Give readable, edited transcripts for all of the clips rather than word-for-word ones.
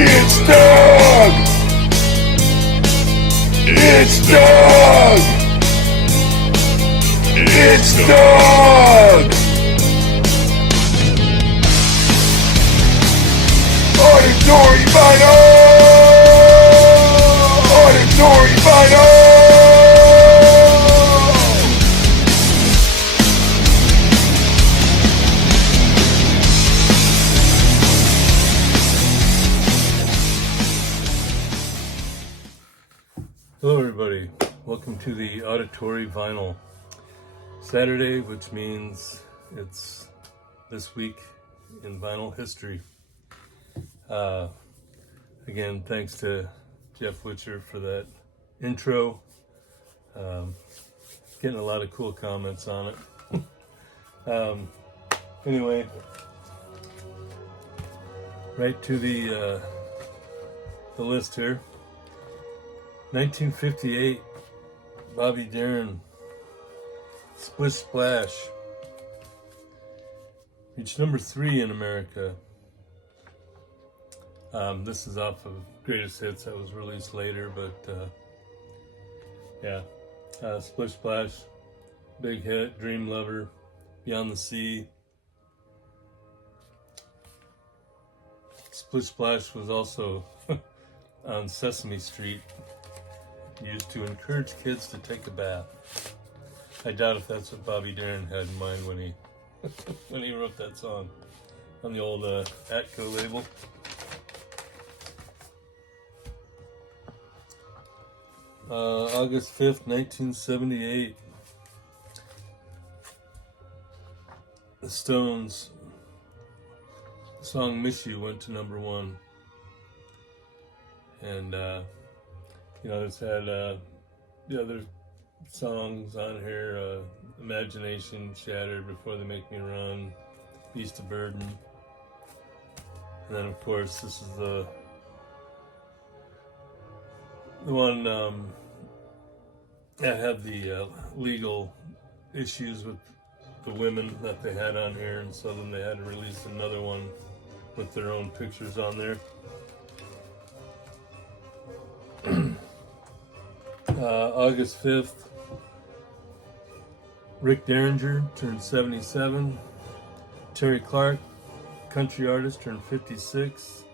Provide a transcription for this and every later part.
It's Doug! It's Doug! It's Doug! Auditory Vinyl! Auditory Vinyl! Hello everybody, welcome to the Auditory Vinyl. Saturday, which means it's this week in vinyl history. Again, thanks to Jeff Witcher for that intro. Getting a lot of cool comments on it. Anyway, right to the list here. 1958, Bobby Darin, Splish Splash, reached number 3 in America. This is off of Greatest Hits that was released later, but Splish Splash, big hit, Dream Lover, Beyond the Sea. Splish Splash was also on Sesame Street, used to encourage kids to take a bath. I doubt if that's what Bobby Darin had in mind when he when he wrote that song on the old Atco label. August 5th, 1978. The Stones' song Miss You went to number 1. And it's had the other songs on here, Imagination, Shattered, Before They Make Me Run, Beast of Burden. And then of course this is the one that had the legal issues with the women that they had on here, and so then they had to release another one with their own pictures on there. August 5th, Rick Derringer turned 77. Terry Clark, country artist, turned 56.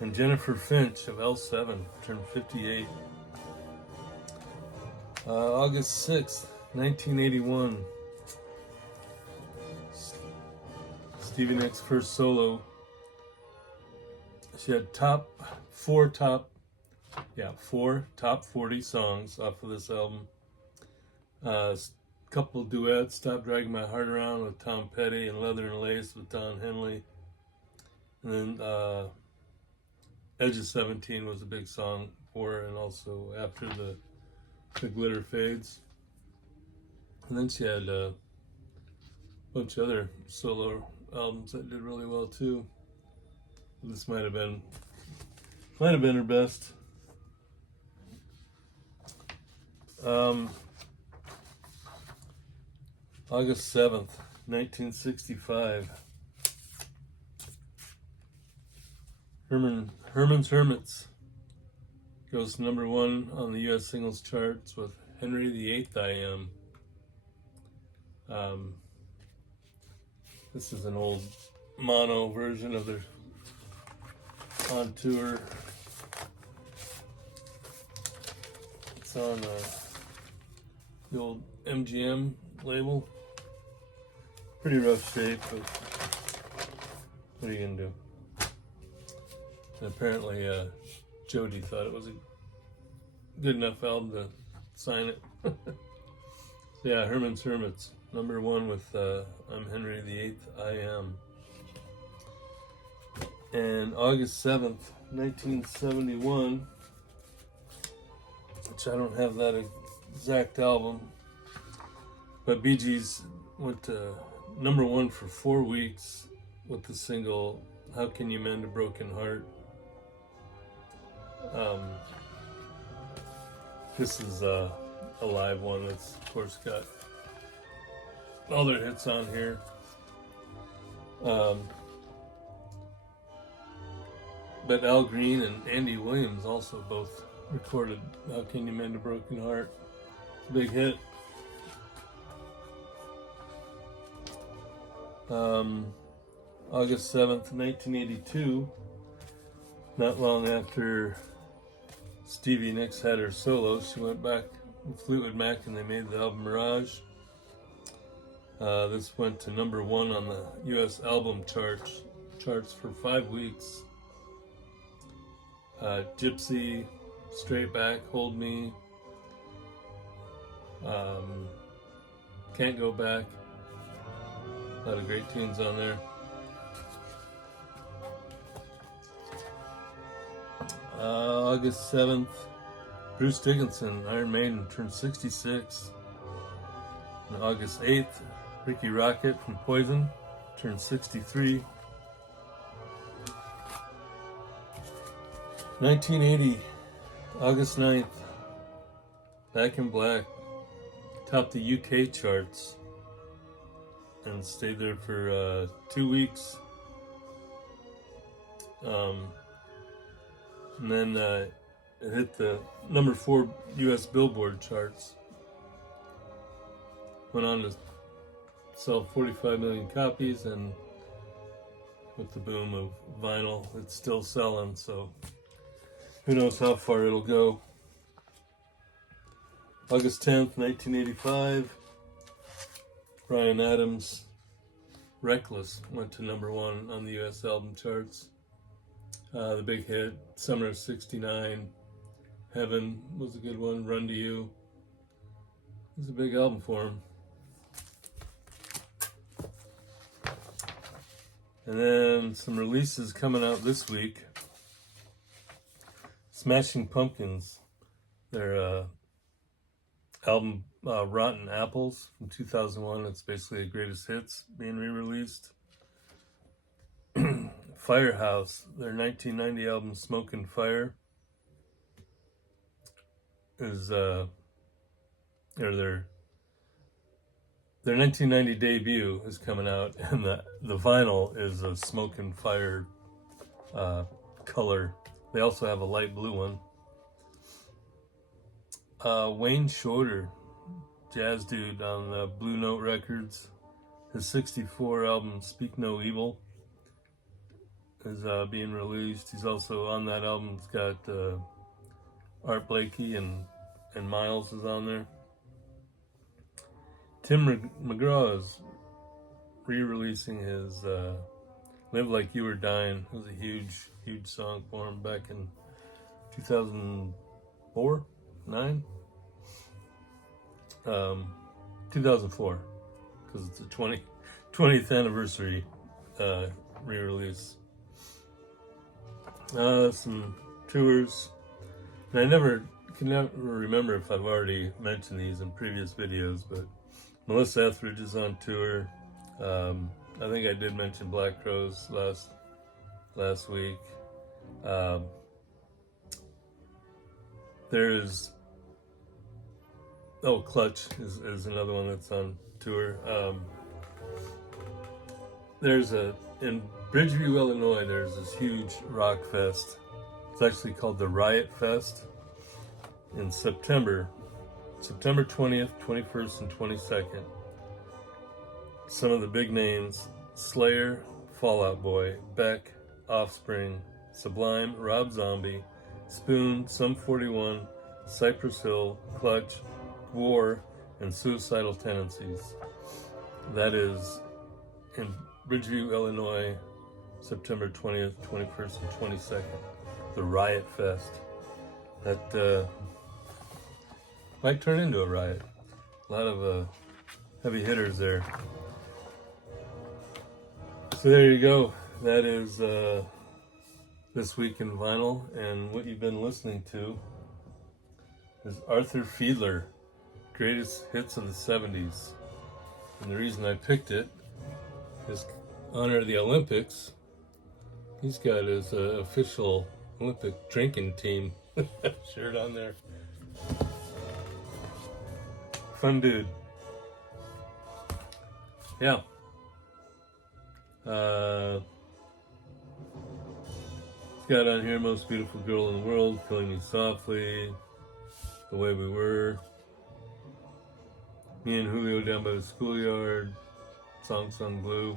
And Jennifer Finch of L7 turned 58. August 6th, 1981. Stevie Nicks' first solo. She had four top 40 songs off of this album. Couple duets, Stop Dragging My Heart Around with Tom Petty and Leather and Lace with Don Henley. And then Edge of 17 was a big song for her, and also After the Glitter Fades. And then she had a bunch of other solo albums that did really well too. This might have been her best. August 7th, 1965. Herman's Hermits goes to number 1 on the U.S. singles charts with Henry VIII I Am. This is an old mono version of their on tour. It's on the old MGM label. Pretty rough shape, but what are you gonna do? And apparently Jody thought it was a good enough album to sign it. Yeah, Herman's Hermits, number 1 with I'm Henry VIII I Am. And August 7th, 1971, which I don't have that exact album, but Bee Gees went to number 1 for 4 weeks with the single How Can You Mend a Broken Heart. This is a live one that's of course got all their hits on here. But Al Green and Andy Williams also both recorded How Can You Mend a Broken Heart. It's a big hit. August 7th, 1982, not long after Stevie Nicks had her solo, she went back with Fleetwood Mac and they made the album Mirage. This went to number 1 on the US album charts for 5 weeks. Gypsy, Straight Back, Hold Me, Can't Go Back. A lot of great tunes on there. August 7th, Bruce Dickinson, Iron Maiden, turned 66. And August 8th, Ricky Rocket from Poison, turned 63. 1980, August 9th, Back in Black topped the UK charts and stayed there for 2 weeks. And then it hit the number 4 US Billboard charts. Went on to sell 45 million copies, and with the boom of vinyl, it's still selling, so who knows how far it'll go. August 10th, 1985, Bryan Adams' Reckless went to number 1 on the US album charts. The big hit, Summer of '69, Heaven was a good one, Run to You. It was a big album for him. And then some releases coming out this week. Smashing Pumpkins, their album Rotten Apples from 2001. It's basically a greatest hits being re-released. Firehouse, their 1990 album Smokin' Fire is their 1990 debut is coming out, and the vinyl is a Smokin' Fire color. They also have a light blue one. Wayne Shorter, jazz dude on Blue Note Records, his '64 album Speak No Evil is being released. He's also on that album. It's got Art Blakey and Miles is on there. Tim McGraw is re-releasing his Live Like You Were Dying. It was a huge song for him back in 2004, 2004, because it's the 20th anniversary re-release. Some tours, and I can never remember if I've already mentioned these in previous videos, but Melissa Etheridge is on tour. I think I did mention Black Crowes last week. There's Clutch is another one that's on tour. There's in Bridgeview, Illinois, there's this huge rock fest. It's actually called the Riot Fest in September 20th, 21st, and 22nd. Some of the big names: Slayer, Fall Out Boy, Beck, Offspring, Sublime, Rob Zombie, Spoon, Sum 41, Cypress Hill, Clutch, War, and Suicidal Tendencies. That is in Bridgeview, Illinois, September 20th, 21st, and 22nd. The Riot Fest. That might turn into a riot. A lot of heavy hitters there. So there you go. That is This Week in Vinyl, and what you've been listening to is Arthur Fiedler, Greatest Hits of the 70s. And the reason I picked it is honor the Olympics. He's got his official Olympic drinking team shirt on there. Fun dude. Yeah. got on here Most Beautiful Girl in the World, Killing Me Softly, The Way We Were, Me and Julio Down by the Schoolyard, Song Sung Blue.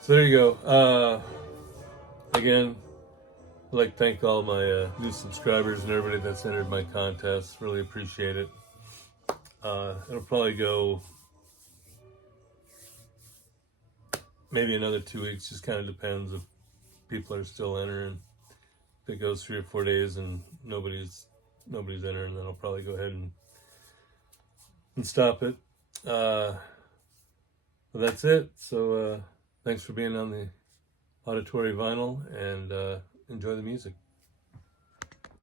So there you go. Again, I'd like to thank all my new subscribers and everybody that's entered my contest. Really appreciate it. It'll probably go maybe another 2 weeks. Just kind of depends if people are still entering. If it goes 3 or 4 days and nobody's entering, then I'll probably go ahead and stop it. But that's it. So thanks for being on the Auditory Vinyl, and enjoy the music.